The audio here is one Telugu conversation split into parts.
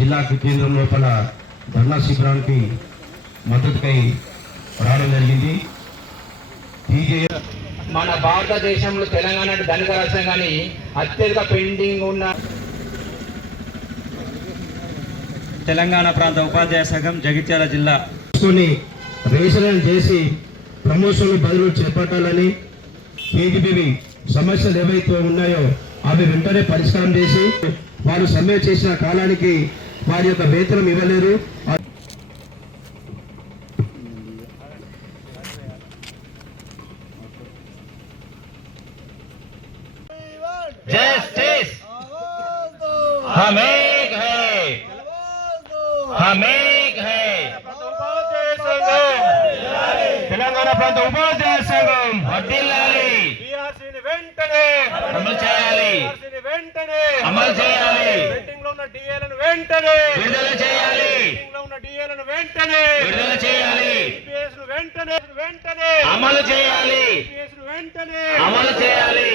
జిల్లా కేంద్రం లోపల ధర్నా శిబిరానికి మద్దతుకై రావడం జరిగింది. మన భారతదేశంలో తెలంగాణ ధనిక రాష్ట్రం కానీ అత్యధిక పెండింగ్ ఉన్న తెలంగాణ ప్రాంత ఉపాధ్యాయ సంఘం జగిత్యాల జిల్లా రిజిస్ట్రేషన్ చేసి ప్రమోషన్లు బదులు చేపట్టాలని, కేజీబీవి సమస్యలు ఏవైతే ఉన్నాయో అవి వెంటనే పరిష్కారం చేసి వారు సమ్మె చేసిన కాలానికి వారి యొక్క వేతనం ఇవ్వలేరు. जस्टिस हम एक है, हम एक है। తెలంగాణ ప్రాంత ఉపాధ్యాయ సంఘం వర్ధిల్లాలి, వెంటనే అమలు చేయాలి, వెంటనే అమలు చేయాలి, పెండింగ్ లో ఉన్న డిఏలను వెంటనే విడుదల చేయాలి, పెండింగ్ లో ఉన్న డిఏలను వెంటనే విడుదల చేయాలి, టిపిఎస్ ను వెంటనే వెంటనే అమలు చేయాలి, టిపిఎస్ ను వెంటనే అమలు చేయాలి.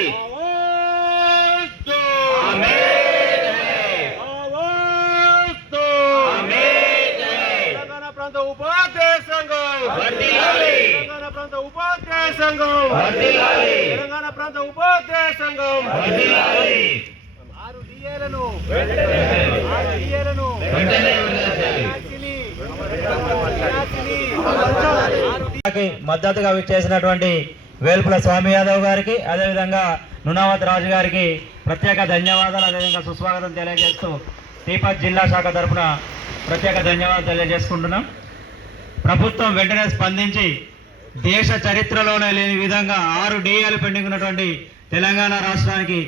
తెలంగాణ ప్రాంత ఉపాధ్యాయ సంఘం వర్ధిల్లాలి, తెలంగాణ ప్రాంత ఉపాధ్యాయ సంఘం వర్ధిల్లాలి, తెలంగాణ ప్రాంత ఉపాధ్యాయ సంఘం వర్ధిల్లాలి. 6 డిఏలను వెంటనే, 6 డిఏలను వెంటనే మద్దతుగా విచ్చేసినటువంటి వేల్పుల స్వామి యాదవ్ గారికి, అదేవిధంగా నునావత్ రాజు గారికి ప్రత్యేక ధన్యవాదాలు, అదేవిధంగా సుస్వాగతం తెలియజేస్తూ తీపత్ జిల్లా శాఖ తరఫున ప్రత్యేక ధన్యవాదాలు తెలియజేసుకుంటున్నాం. ప్రభుత్వం వెంటనే స్పందించి దేశ చరిత్రలోనే లేని విధంగా 6 డిఏలు పెండింగ్ ఉన్నటువంటి తెలంగాణ రాష్ట్రానికి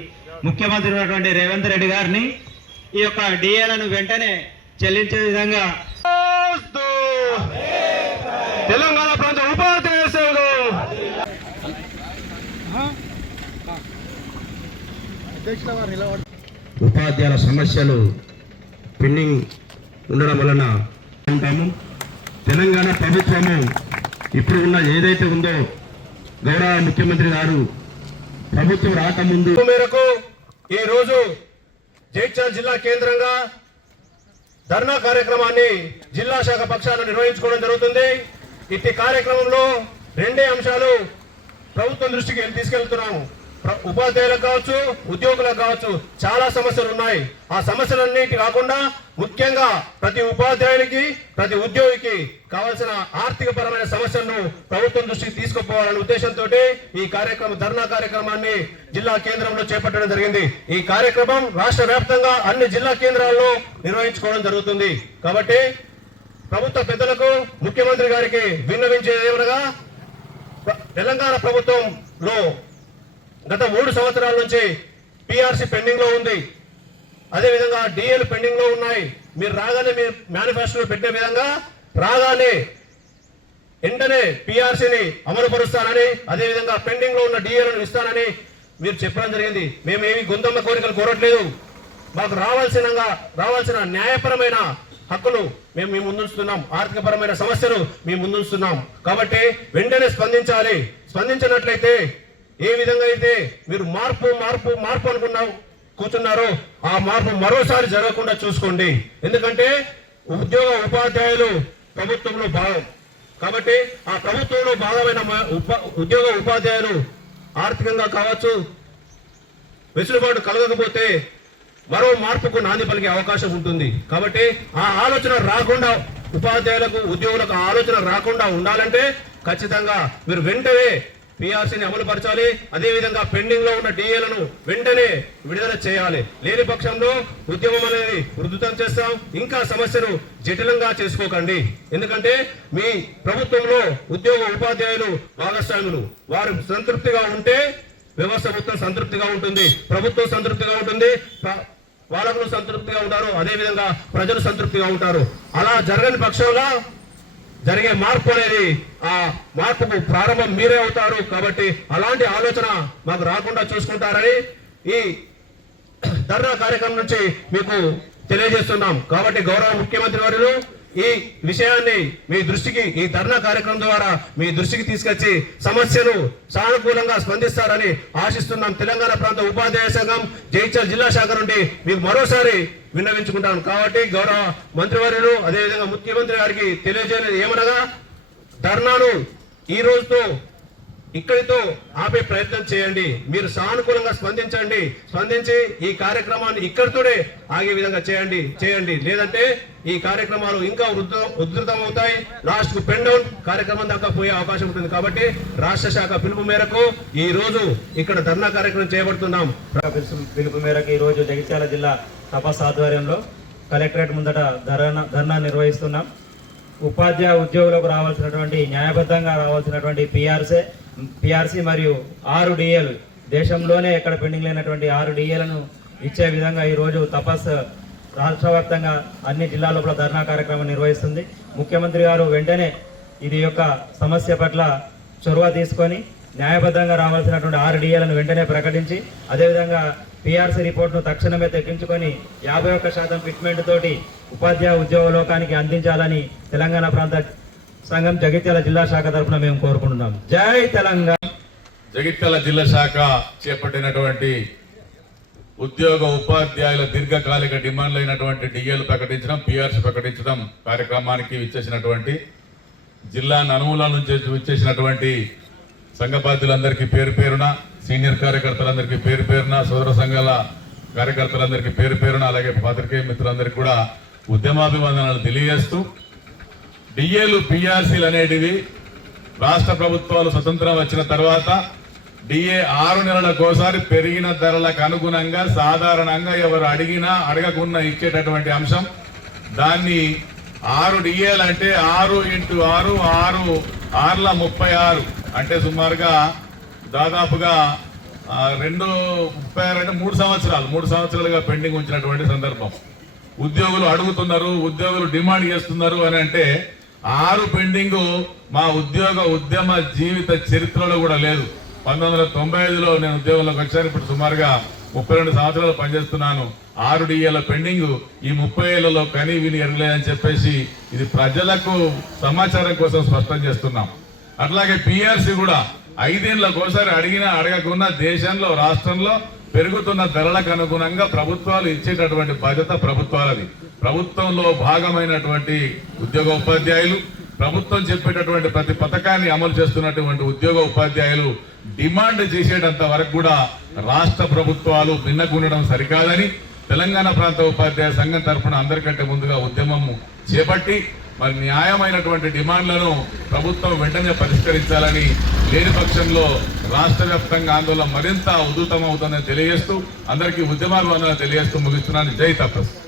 ముఖ్యమంత్రి ఉన్నటువంటి రేవంత్ రెడ్డి గారిని ఈ యొక్క డిఏలను వెంటనే చెల్లించే విధంగా తెలంగాణ ప్రాంత ఉపాధ్యాయ సంఘం ఉపాధ్యాయుల సమస్యలు పెండింగ్ ఉండడం వలన ఉంటాము. తెలంగాణ ప్రభుత్వము ఇప్పుడు ఉన్న ఏదైతే ఉందో గౌరవ ముఖ్యమంత్రి గారు ప్రభుత్వం రాకముందు మేరకు ఈ రోజు జగిత్యాల జిల్లా కేంద్రంగా ధర్నా కార్యక్రమాన్ని జిల్లా శాఖ పక్షాన నిర్వహించుకోవడం జరుగుతుంది. ఇట్టి కార్యక్రమంలో 2 అంశాలు ప్రభుత్వం దృష్టికి తీసుకెళ్తున్నాము. ఉపాధ్యాయులకు కావచ్చు, ఉద్యోగులకు కావచ్చు, చాలా సమస్యలు ఉన్నాయి. ఆ సమస్యలన్నిటి కాకుండా ముఖ్యంగా ప్రతి ఉపాధ్యాయునికి, ప్రతి ఉద్యోగికి కావాల్సిన ఆర్థిక పరమైన సమస్యలను ప్రభుత్వం దృష్టికి తీసుకుపోవాలనే ఉద్దేశంతో ఈ ధర్నా కార్యక్రమాన్ని జిల్లా కేంద్రంలో చేపట్టడం జరిగింది. ఈ కార్యక్రమం రాష్ట్ర వ్యాప్తంగా అన్ని జిల్లా కేంద్రాల్లో నిర్వహించుకోవడం జరుగుతుంది. కాబట్టి ప్రభుత్వ పెద్దలకు, ముఖ్యమంత్రి గారికి విన్నవించేదేమనగా, తెలంగాణ ప్రభుత్వంలో గత 3 సంవత్సరాల నుంచి పిఆర్సీ పెండింగ్ లో ఉంది, అదేవిధంగా డిఏలు పెండింగ్ లో ఉన్నాయి. మీరు రాగానే మీరు మేనిఫెస్టోలో పెట్టే విధంగా రాగానే వెంటనే పిఆర్సీని అమలు పరుస్తానని, అదేవిధంగా పెండింగ్ లో ఉన్న డిఏలను ఇస్తానని మీరు చెప్పడం జరిగింది. మేము ఏమి గొంతమ్మ కోరికలు కోరట్లేదు. మాకు రావాల్సిన న్యాయపరమైన హక్కులు మేము మీ ముందుంచుతున్నాం, ఆర్థిక పరమైన సమస్యలు మేము ముందుంచుతున్నాం. కాబట్టి వెంటనే స్పందించాలి. స్పందించినట్లయితే ఏ విధంగా అయితే మీరు మార్పు కూర్చున్నారో ఆ మార్పు మరోసారి జరగకుండా చూసుకోండి. ఎందుకంటే ఉపాధ్యాయులు ప్రభుత్వంలో భాగం. కాబట్టి ఆ ప్రభుత్వంలో భాగమైన ఉపాధ్యాయులు ఆర్థికంగా కావచ్చు వెసులుబాటు కలగకపోతే మరో మార్పుకు నాంది పలికే అవకాశం ఉంటుంది. కాబట్టి ఆ ఆలోచన రాకుండా, ఉపాధ్యాయులకు, ఉద్యోగులకు ఆలోచన రాకుండా ఉండాలంటే ఖచ్చితంగా మీరు వెంటనే పిఆర్సీని అమలు పరచాలి. అదేవిధంగా పెండింగ్ లో ఉన్న డిఏలను వెంటనే విడుదల చేయాలి. లేని పక్షంలో ఉద్యమం అనేది ఉధృతం చేస్తాం. ఇంకా సమస్యను జటిలంగా చేసుకోకండి. ఎందుకంటే మీ ప్రభుత్వంలో ఉపాధ్యాయులు భాగస్వాములు. వారు సంతృప్తిగా ఉంటే వ్యవస్థ మొత్తం సంతృప్తిగా ఉంటుంది, ప్రభుత్వం సంతృప్తిగా ఉంటుంది, పాలకులు సంతృప్తిగా ఉంటారు, అదేవిధంగా ప్రజలు సంతృప్తిగా ఉంటారు. అలా జరగని పక్షంలో జరిగే మార్పు అనేది, ఆ మార్పుకు ప్రారంభం మీరే అవుతారు. కాబట్టి అలాంటి ఆలోచన మాకు రాకుండా చూసుకుంటారని ఈ ధర్నా కార్యక్రమం నుంచి మీకు తెలియజేస్తున్నాం. కాబట్టి గౌరవ ముఖ్యమంత్రి వర్యులు ఈ విషయాన్ని మీ దృష్టికి, ఈ ధర్నా కార్యక్రమం ద్వారా మీ దృష్టికి తీసుకొచ్చి సమస్యను సానుకూలంగా స్పందిస్తారని ఆశిస్తున్నాం. తెలంగాణ ప్రాంత ఉపాధ్యాయ సంఘం జగిత్యాల జిల్లా శాఖ నుండి మీకు మరోసారి విన్నవించుకుంటాను. కాబట్టి గౌరవ మంత్రివర్యులు అదేవిధంగా ముఖ్యమంత్రి గారికి తెలియజేయలేదు ఏమనగా ధర్నాను ఈ రోజుతో ఇక్కడితో ఆపే ప్రయత్నం చేయండి. మీరు సానుకూలంగా స్పందించి ఈ కార్యక్రమాన్ని ఇక్కడితోనే ఆగే విధంగా చేయండి. లేదంటే ఈ కార్యక్రమాలు ఇంకా ఉధృతం అవుతాయి. లాస్ట్ కు పెన్ డౌన్ కార్యక్రమం దాకా పోయే అవకాశం ఉంటుంది. కాబట్టి రాష్ట్ర శాఖ పిలుపు మేరకు ఈ రోజు ఇక్కడ ధర్నా కార్యక్రమం చేపడుతున్నాం. పిలుపు మేరకు ఈ రోజు జగిత్యాల జిల్లా తపస్ ఆధ్వర్యంలో కలెక్టరేట్ ముందట ధర్నా నిర్వహిస్తున్నాం. ఉపాధ్యాయ ఉద్యోగులకు రావాల్సినటువంటి న్యాయబద్ధంగా రావాల్సినటువంటి పిఆర్సీ మరియు 6 డిఏలు దేశంలోనే ఎక్కడ పెండింగ్ లేనటువంటి 6 డిఏలను ఇచ్చే విధంగా ఈరోజు తపస్ రాష్ట్ర వ్యాప్తంగా అన్ని జిల్లాల లోపల ధర్నా కార్యక్రమం నిర్వహిస్తుంది. ముఖ్యమంత్రి గారు వెంటనే ఇది యొక్క సమస్య పట్ల చొరవ తీసుకొని న్యాయబద్ధంగా రావాల్సినటువంటి 6 డిఏలను వెంటనే ప్రకటించి అదేవిధంగా పిఆర్సీ రిపోర్ట్ను తక్షణమే తెప్పించుకొని 51% ఫిట్మెంట్ తోటి ఉపాధ్యాయ ఉద్యోగ లోకానికి అందించాలని తెలంగాణ ప్రాంత సంఘం జగిత్యాల జిల్లా శాఖ తరఫున మేము కోరుకుంటున్నాం. జై తెలంగాణ. జగిత్యాల జిల్లా శాఖ చేపట్టినటువంటి ఉద్యోగ ఉపాధ్యాయుల దీర్ఘకాలిక డిమాండ్లు అయినటువంటి డిఏలు ప్రకటించడం, పిఆర్సీ ప్రకటించడం కార్యక్రమానికి విచ్చేసినటువంటి జిల్లా నలుమూల నుంచి విచ్చేసినటువంటి సంఘ బాధ్యులందరికీ పేరు పేరున, సీనియర్ కార్యకర్తలందరికీ పేరు పేరున, సోదర సంఘాల కార్యకర్తలందరికీ పేరు పేరున, అలాగే పాత్రికేయ మిత్రులందరికీ కూడా ఉద్యమాభివందనాలు తెలియజేస్తూ డిఏలు పిఆర్సీలు అనేటివి రాష్ట్ర ప్రభుత్వాలు స్వతంత్రం వచ్చిన తర్వాత డిఏ 6 నెలలకోసారి పెరిగిన ధరలకు అనుగుణంగా సాధారణంగా ఎవరు అడిగినా అడగకున్నా ఇచ్చేటటువంటి అంశం. దాన్ని 6 డిఏలు అంటే 6 × 6 6 36 అంటే సుమారుగా దాదాపుగా 36 అంటే 3 సంవత్సరాలుగా పెండింగ్ ఉంచినటువంటి సందర్భం. ఉద్యోగులు అడుగుతున్నారు, ఉద్యోగులు డిమాండ్ చేస్తున్నారు అని అంటే 6 పెండింగ్ మా ఉద్యమ జీవిత చరిత్రలో కూడా లేదు. 1995లో నేను ఉద్యోగంలోకి వచ్చాను. ఇప్పుడు సుమారుగా 32 సంవత్సరాలు పనిచేస్తున్నాను. 6 డిఏల పెండింగ్ ఈ 30 ఏళ్లలో కని విని ఎరగలేదని చెప్పేసి ఇది ప్రజలకు సమాచారం కోసం స్పష్టం చేస్తున్నాం. అట్లాగే పిఆర్సీ కూడా 5 ఏళ్లకోసారి అడిగినా అడగకున్నా దేశంలో రాష్ట్రంలో పెరుగుతున్న ధరలకు అనుగుణంగా ప్రభుత్వాలు ఇచ్చేటటువంటి బాధ్యత ప్రభుత్వాలది. ప్రభుత్వంలో భాగమైనటువంటి ఉద్యోగ ఉపాధ్యాయులు, ప్రభుత్వం చెప్పేటటువంటి ప్రతి పథకాన్ని అమలు చేస్తున్నటువంటి ఉద్యోగ ఉపాధ్యాయులు డిమాండ్ చేసేటంత వరకు కూడా రాష్ట్ర ప్రభుత్వాలు భిన్నకుండడం సరికాదని తెలంగాణ ప్రాంత ఉపాధ్యాయ సంఘం తరఫున అందరికంటే ముందుగా ఉద్యమం చేపట్టి మరి న్యాయమైనటువంటి డిమాండ్లను ప్రభుత్వం వెంటనే పరిష్కరించాలని, లేని పక్షంలో రాష్ట్ర వ్యాప్తంగా ఆందోళన మరింత ఉధృతమవుతుందని తెలియజేస్తూ అందరికీ ఉద్యమాభివందనాలు తెలియజేస్తూ ముగిస్తున్నాను. జై తపస్.